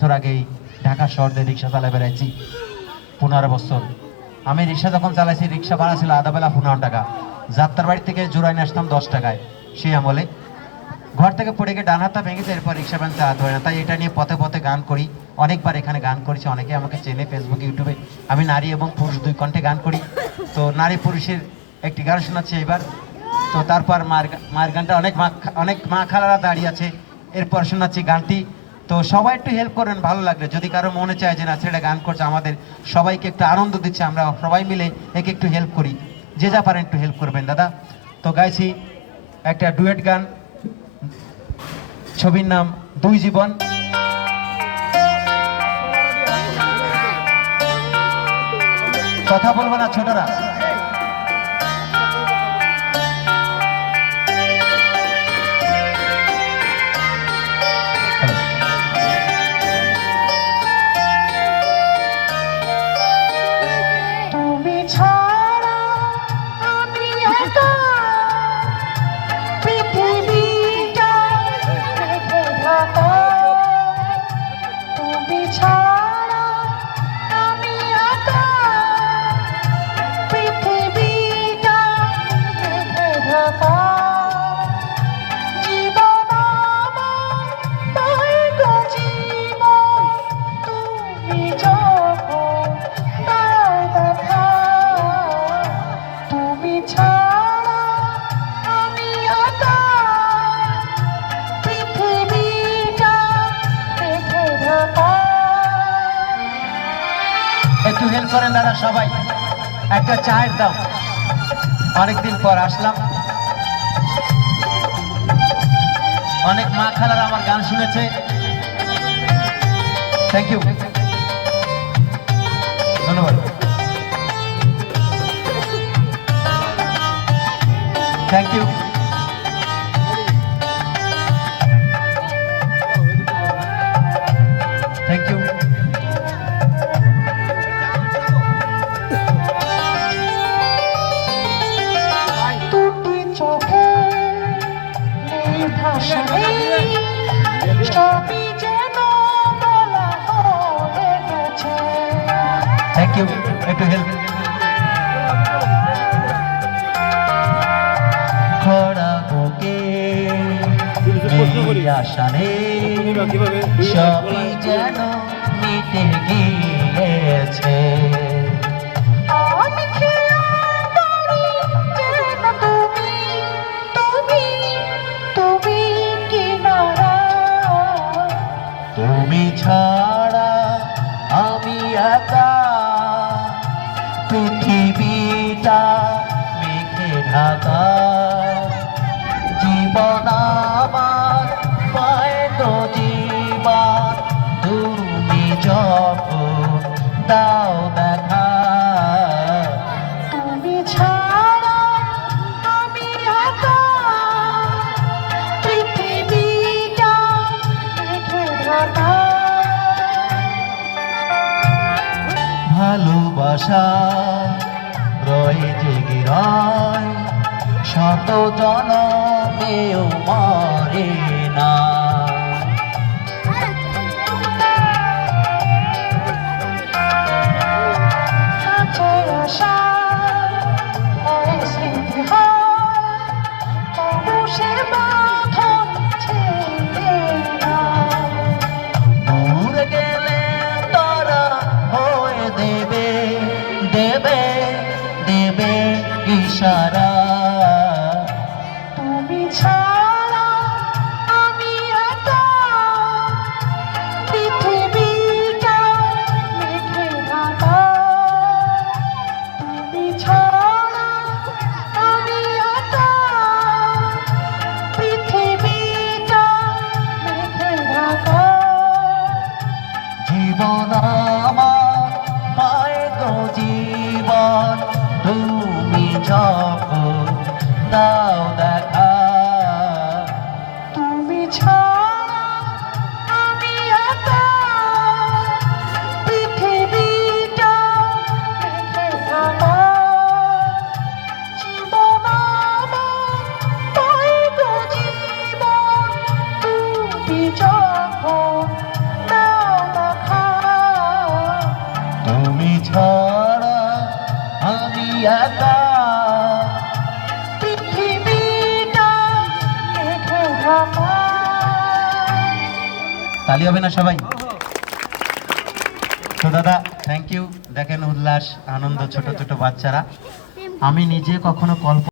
বছর আগেই ঢাকা শহর দিয়ে রিক্সা চালাই বেড়াইছি 15 বছর। আমি রিক্সা যখন চালাইছি রিক্সা ভাড়া ছিল আধা বেলা 15 টাকা, যাত্রার বাড়ি থেকে জোড়াইনে আসতাম 10 টাকায়। সেই আমলে ঘর থেকে পড়ে গিয়ে ডান হাতটা ভেঙেছে, এরপর রিক্সা ভ্যান চালাতে হয় না। তাই এটা নিয়ে পথে পথে গান করি, অনেকবার এখানে গান করেছি, অনেকে আমাকে চেনে ফেসবুক ইউটিউবে। আমি নারী এবং পুরুষ দুই কণ্ঠে গান করি। তো নারী পুরুষের একটি গান শোনাচ্ছি এবার। তো তারপর মায়ের গানটা অনেক মা খালারা দাঁড়িয়ে আছে, এরপর শোনাচ্ছি গানটি। তো সবাই একটু হেল্প করবেন ভালো লাগলে, যদি কারো মনে চায় যে না ছেলেটা গান করছে, আমাদের সবাইকে একটু আনন্দ দিচ্ছে, আমরা সবাই মিলে একে একটু হেল্প করি, যে যা পারেন একটু হেল্প করবেন দাদা। তো গাইছি একটা ডুয়েট গান, ছবির নাম দুই জীবন। কথা বলবো না ছোটরা। একটু হেল্প করেন দাদা সবাই, একটা চায়ের দাম। অনেকদিন পর আসলাম, অনেক মা খালারা আমার গান শুনেছে, থ্যাংক ইউ, ধন্যবাদ, thank you. Thank you. Thank you, একটু হেল্প। খরা বুকে আশা নেই, সবই যেন মিটে গিয়েছে। তুমি ছাড়া আমি একা, পৃথিবীটা মেঘে ঢাকা। জীবন আমার পায় তো জীবন, তুমি যখন দাও দেখা। তুমি ছাড়া আমি একা, পৃথিবীটা মেঘে ঢাকা। ভালোবাসা রয়ে জেগে রয়, শত জনমেও মরে না। দূর গেলে তারা হয়ে দেবে দেবে দেবে ইশারা। তুমি ছাড়া আমি একা, পৃথিবীটা মেঘে ঢাকা। তুমি ছাড়া আমি একা, পৃথিবীটা মেঘে ঢাকা। জীবন আমার পায় তো জীবন, তুমি যখন দাও দেখা। তুমি ছাড়া আমি একা, পৃথিবীটা মেঘে ঢাকা। জীবন আমার পায় তো জীবন, তুমি যখন দাও একা পৃথিবীটা মেঘে ঢাকা। তালি হবে না সবাই? তো দাদা থ্যাংক ইউ। দেখেন উল্লাস আনন্দ, ছোট ছোট বাচ্চারা। আমি নিজে কখনো কল্পনা